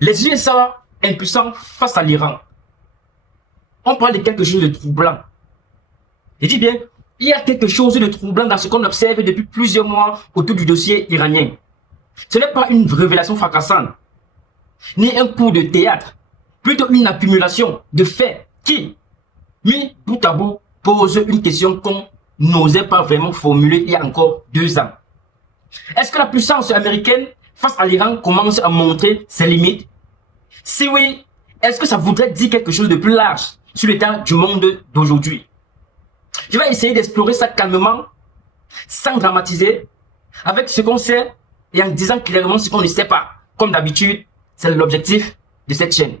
Les USA impuissants face à l'Iran. On parle de quelque chose de troublant. Je dis bien, il y a quelque chose de troublant dans ce qu'on observe depuis plusieurs mois autour du dossier iranien. Ce n'est pas une révélation fracassante, ni un coup de théâtre, plutôt une accumulation de faits qui, mis bout à bout, pose une question qu'on n'osait pas vraiment formuler il y a encore 2 ans. Est-ce que la puissance américaine face à l'Iran commence à montrer ses limites? Si oui, est-ce que ça voudrait dire quelque chose de plus large sur l'état du monde d'aujourd'hui? Je vais essayer d'explorer ça calmement, sans dramatiser, avec ce qu'on sait et en disant clairement ce qu'on ne sait pas. Comme d'habitude, c'est l'objectif de cette chaîne.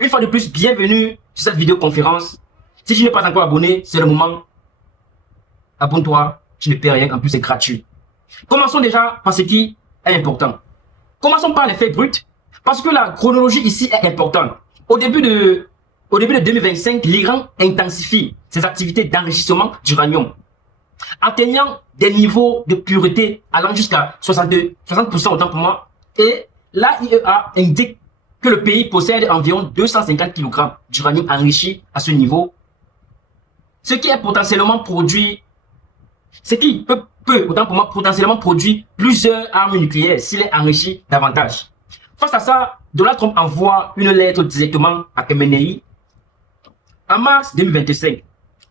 Une fois de plus, bienvenue sur cette vidéoconférence. Si tu n'es pas encore abonné, c'est le moment. Abonne-toi, tu ne paies rien, en plus c'est gratuit. Commençons déjà par ce qui est important. Commençons par les faits bruts, parce que la chronologie ici est importante. Au début de 2025, l'Iran intensifie ses activités d'enrichissement d'uranium, atteignant des niveaux de pureté allant jusqu'à 60% autant pour moi. Et l'AIEA indique que le pays possède environ 250 kg d'uranium enrichi à ce niveau, ce qui est potentiellement produit, ce qui peut autant pour moi, potentiellement produire plusieurs armes nucléaires s'il est enrichi davantage. Face à ça, Donald Trump envoie une lettre directement à Khamenei en mars 2025,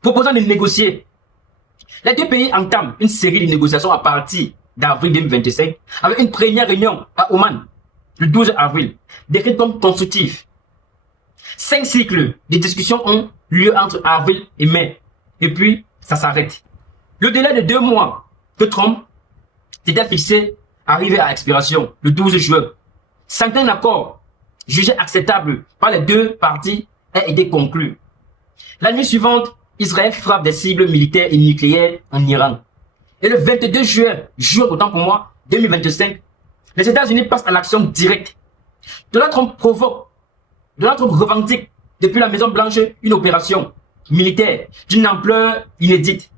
proposant de négocier. Les deux pays entament une série de négociations à partir d'avril 2025, avec une première réunion à Oman, le 12 avril, décrite comme constructive. 5 cycles de discussions ont lieu entre avril et mai, et puis ça s'arrête. Le délai de 2 mois que Trump s'était fixé arrivé à expiration le 12 juin. Sans qu'un accord jugé acceptable par les deux parties ait été conclu. La nuit suivante, Israël frappe des cibles militaires et nucléaires en Iran. Et le 22 juin, autant pour moi, 2025, les États-Unis passent à l'action directe. Donald Trump revendique depuis la Maison Blanche une opération militaire d'une ampleur inédite.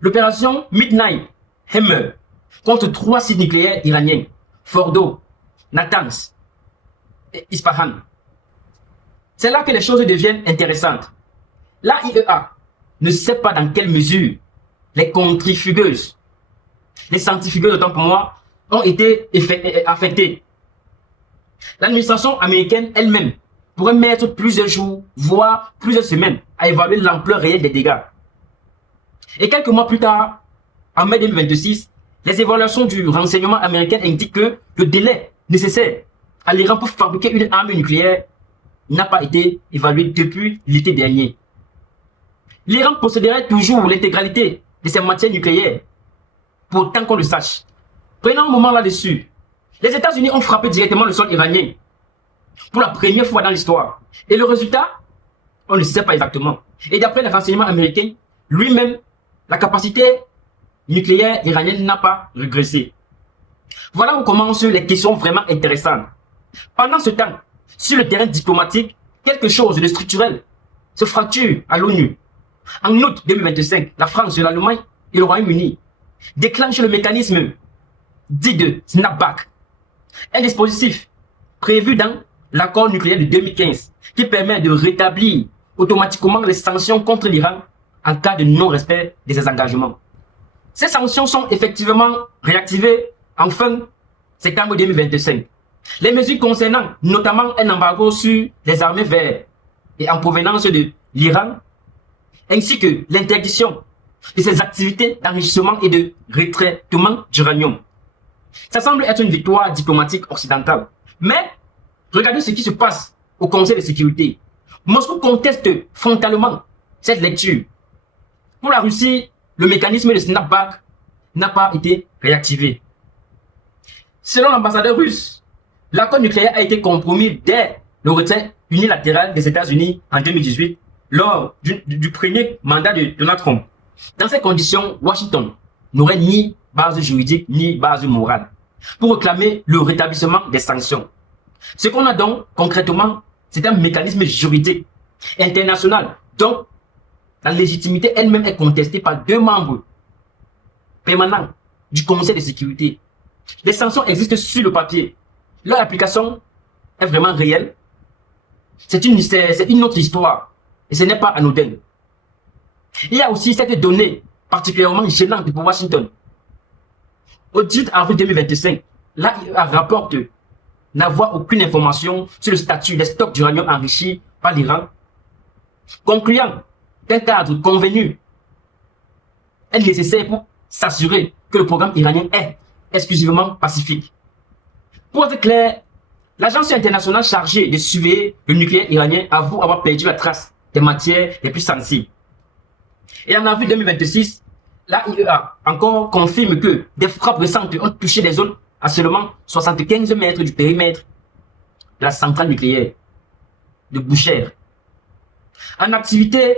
L'opération Midnight Hammer contre 3 sites nucléaires iraniens, Fordo, Natanz et Isfahan. C'est là que les choses deviennent intéressantes. L'AIEA ne sait pas dans quelle mesure les centrifugeuses autant pour moi, ont été affectées. L'administration américaine elle-même pourrait mettre plusieurs jours, voire plusieurs semaines à évaluer l'ampleur réelle des dégâts. Et quelques mois plus tard, en mai 2026, les évaluations du renseignement américain indiquent que le délai nécessaire à l'Iran pour fabriquer une arme nucléaire n'a pas été évalué depuis l'été dernier. L'Iran posséderait toujours l'intégralité de ses matières nucléaires, pourtant qu'on le sache. Prenons un moment là-dessus. Les États-Unis ont frappé directement le sol iranien pour la première fois dans l'histoire. Et le résultat, on ne sait pas exactement. Et d'après les renseignements américains, lui-même, la capacité nucléaire iranienne n'a pas régressé. Voilà où commencent les questions vraiment intéressantes. Pendant ce temps, sur le terrain diplomatique, quelque chose de structurel se fracture à l'ONU. En août 2025, la France, l'Allemagne et le Royaume-Uni déclenchent le mécanisme dit de snapback, un dispositif prévu dans l'accord nucléaire de 2015 qui permet de rétablir automatiquement les sanctions contre l'Iran en cas de non-respect de ses engagements. Ces sanctions sont effectivement réactivées en fin septembre 2025. Les mesures concernant notamment un embargo sur les armées vertes et en provenance de l'Iran, ainsi que l'interdiction de ces activités d'enrichissement et de retraitement d'uranium. Ça semble être une victoire diplomatique occidentale. Mais, regardez ce qui se passe au Conseil de sécurité. Moscou conteste frontalement cette lecture. Pour la Russie, le mécanisme de snapback n'a pas été réactivé. Selon l'ambassadeur russe, l'accord nucléaire a été compromis dès le retrait unilatéral des États-Unis en 2018 lors du premier mandat de Donald Trump. Dans ces conditions, Washington n'aurait ni base juridique ni base morale pour réclamer le rétablissement des sanctions. Ce qu'on a donc concrètement, c'est un mécanisme juridique international. Donc, la légitimité elle-même est contestée par 2 membres permanents du Conseil de sécurité. Les sanctions existent sur le papier. Leur application est vraiment réel, c'est une autre histoire. Et ce n'est pas anodin. Il y a aussi cette donnée particulièrement gênante pour Washington. Au 18 avril 2025, l'AIEA rapporte n'avoir aucune information sur le statut des stocks d'uranium enrichi par l'Iran, concluant qu'un cadre convenu est nécessaire pour s'assurer que le programme iranien est exclusivement pacifique. Pour être clair, l'agence internationale chargée de surveiller le nucléaire iranien avoue avoir perdu la trace des matières les plus sensibles. Et en avril 2026, l'AIEA encore confirme que des frappes récentes ont touché des zones à seulement 75 mètres du périmètre de la centrale nucléaire de Bushehr, en activité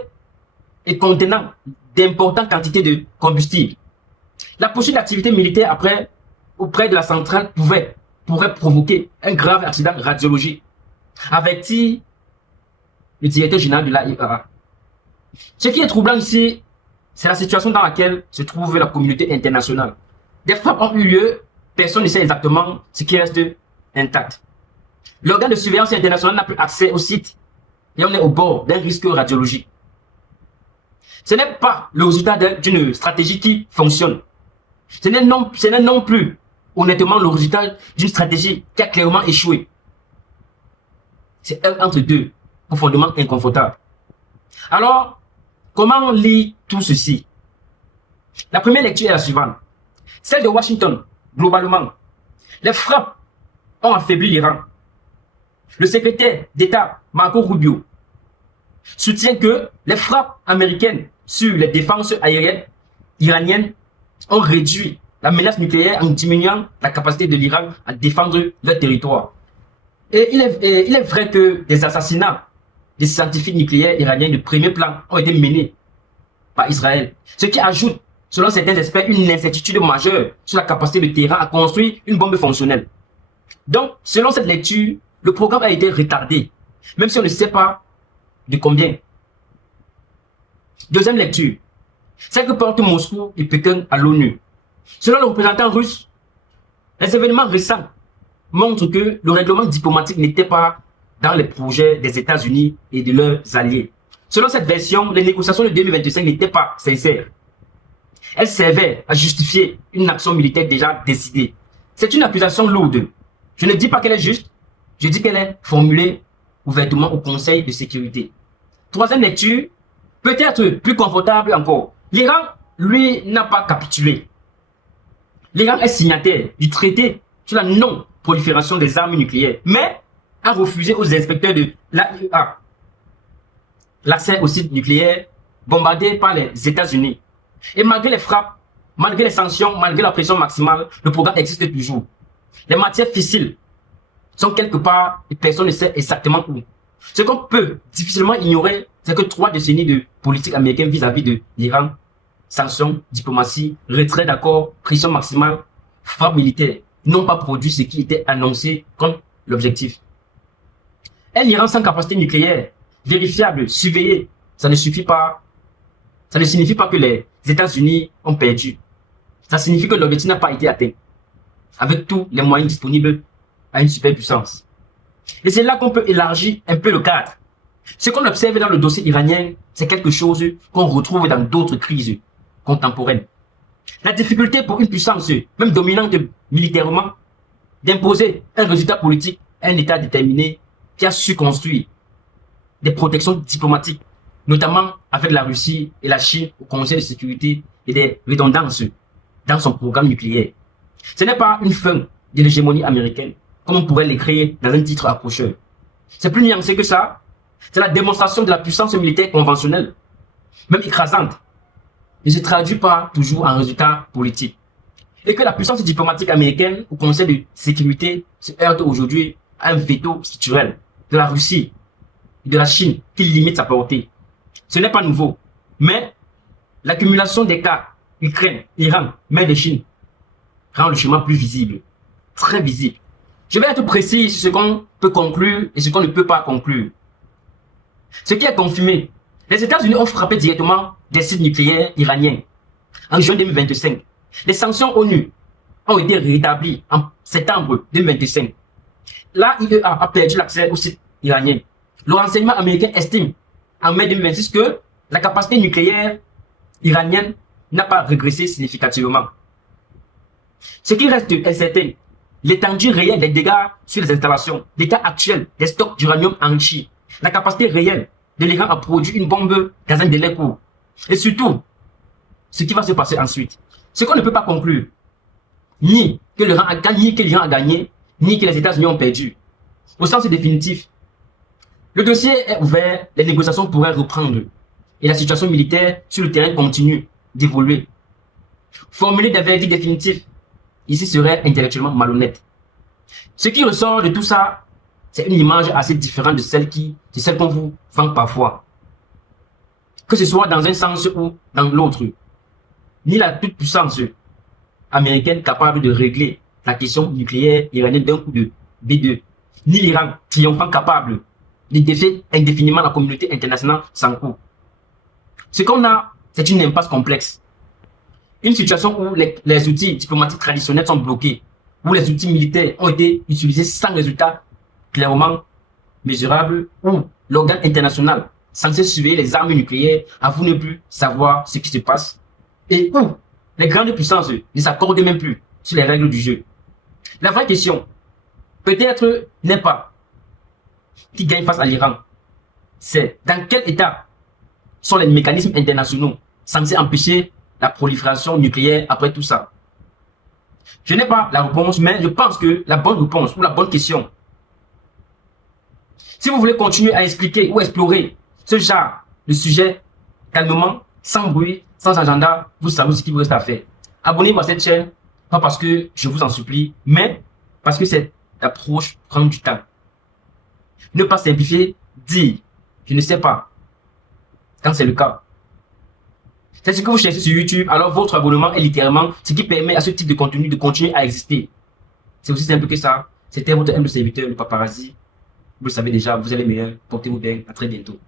et contenant d'importantes quantités de combustible. La poursuite d'activité militaire auprès de la centrale pourrait provoquer un grave accident radiologique, avertit le directeur général de l'AIEA. Ce qui est troublant ici, c'est la situation dans laquelle se trouve la communauté internationale. Des frappes ont eu lieu, personne ne sait exactement ce qui reste intact. L'organe de surveillance internationale n'a plus accès au site et on est au bord d'un risque radiologique. Ce n'est pas le résultat d'une stratégie qui fonctionne. Ce n'est non plus, honnêtement, le résultat d'une stratégie qui a clairement échoué. C'est un entre deux, profondément inconfortable. Alors, comment lire tout ceci? La première lecture est la suivante. Celle de Washington, globalement. Les frappes ont affaibli l'Iran. Le secrétaire d'État, Marco Rubio, soutient que les frappes américaines sur les défenses aériennes iraniennes ont réduit la menace nucléaire en diminuant la capacité de l'Iran à défendre leur territoire. Et il est vrai que des assassinats des scientifiques nucléaires iraniens de premier plan ont été menés par Israël, ce qui ajoute, selon certains experts, une incertitude majeure sur la capacité de Téhéran à construire une bombe fonctionnelle. Donc, selon cette lecture, le programme a été retardé, même si on ne sait pas de combien. Deuxième lecture, celle que portent Moscou et Pékin à l'ONU. Selon le représentant russe, les événements récents montrent que le règlement diplomatique n'était pas dans les projets des États-Unis et de leurs alliés. Selon cette version, les négociations de 2025 n'étaient pas sincères. Elles servaient à justifier une action militaire déjà décidée. C'est une accusation lourde. Je ne dis pas qu'elle est juste, je dis qu'elle est formulée ouvertement au Conseil de sécurité. Troisième lecture, peut-être plus confortable encore. L'Iran, lui, n'a pas capitulé. L'Iran est signataire du traité sur la non-prolifération des armes nucléaires, mais a refusé aux inspecteurs de l'AIEA l'accès aux sites nucléaires bombardés par les États-Unis. Et malgré les frappes, malgré les sanctions, malgré la pression maximale, le programme existe toujours. Les matières fissiles sont quelque part et personne ne sait exactement où. Ce qu'on peut difficilement ignorer, c'est que 3 décennies de politique américaine vis-à-vis de l'Iran, sanctions, diplomatie, retrait d'accord, pression maximale, frappe militaire, n'ont pas produit ce qui était annoncé comme l'objectif. Un Iran sans capacité nucléaire, vérifiable, surveillé, ça ne signifie pas que les États-Unis ont perdu. Ça signifie que l'objectif n'a pas été atteint, avec tous les moyens disponibles à une superpuissance. Et c'est là qu'on peut élargir un peu le cadre. Ce qu'on observe dans le dossier iranien, c'est quelque chose qu'on retrouve dans d'autres crises contemporaines. La difficulté pour une puissance, même dominante militairement, d'imposer un résultat politique à un État déterminé qui a su construire des protections diplomatiques, notamment avec la Russie et la Chine au Conseil de sécurité et des redondances dans son programme nucléaire. Ce n'est pas une fin de l'hégémonie américaine, comme on pourrait l'écrire dans un titre accrocheur. C'est plus nuancé que ça. C'est la démonstration de la puissance militaire conventionnelle, même écrasante, ne se traduit pas toujours en résultat politique. Et que la puissance diplomatique américaine au Conseil de sécurité se heurte aujourd'hui à un veto structurel de la Russie et de la Chine qui limite sa portée. Ce n'est pas nouveau, mais l'accumulation des cas Ukraine, Iran, mer de Chine rend le chemin plus visible, très visible. Je vais être précis sur ce qu'on peut conclure et ce qu'on ne peut pas conclure. Ce qui est confirmé, les États-Unis ont frappé directement des sites nucléaires iraniens en juin 2025. Les sanctions ONU ont été rétablies en septembre 2025. L'AIEA a perdu l'accès au site iranien. Le renseignement américain estime en mai 2026 que la capacité nucléaire iranienne n'a pas régressé significativement. Ce qui reste incertain, l'étendue réelle des dégâts sur les installations, l'état actuel des stocks d'uranium enrichi, la capacité réelle de l'Iran à produire une bombe dans un délai court. Et surtout, ce qui va se passer ensuite. Ce qu'on ne peut pas conclure, ni que l'Iran a gagné, ni que les États-Unis ont perdu. Au sens définitif, le dossier est ouvert, les négociations pourraient reprendre et la situation militaire sur le terrain continue d'évoluer. Formuler des verdicts définitifs ici serait intellectuellement malhonnête. Ce qui ressort de tout ça, c'est une image assez différente de celle qu'on vous vend parfois. Que ce soit dans un sens ou dans l'autre. Ni la toute-puissance américaine capable de régler la question nucléaire iranienne d'un coup de B2, ni l'Iran triomphant capable de défier indéfiniment la communauté internationale sans coup. Ce qu'on a, c'est une impasse complexe. Une situation où les outils diplomatiques traditionnels sont bloqués, où les outils militaires ont été utilisés sans résultat clairement mesurable, où l'organe international censé surveiller les armes nucléaires avoue ne plus savoir ce qui se passe, et où les grandes puissances ne s'accordent même plus sur les règles du jeu. La vraie question, peut-être n'est pas qui gagne face à l'Iran, c'est dans quel état sont les mécanismes internationaux censés empêcher la prolifération nucléaire après tout ça. Je n'ai pas la réponse, mais je pense que la bonne réponse ou la bonne question, si vous voulez continuer à expliquer ou explorer ce genre de sujet calmement, sans bruit, sans agenda, vous savez ce qu'il vous reste à faire. Abonnez-vous à cette chaîne, pas parce que je vous en supplie, mais parce que cette approche prend du temps. Ne pas simplifier, dire, je ne sais pas, quand c'est le cas. C'est ce que vous cherchez sur YouTube, alors votre abonnement est littéralement ce qui permet à ce type de contenu de continuer à exister. C'est aussi simple que ça. C'était votre humble serviteur, le paparazzi. Vous le savez déjà, vous allez meilleur. Portez-vous bien. À très bientôt.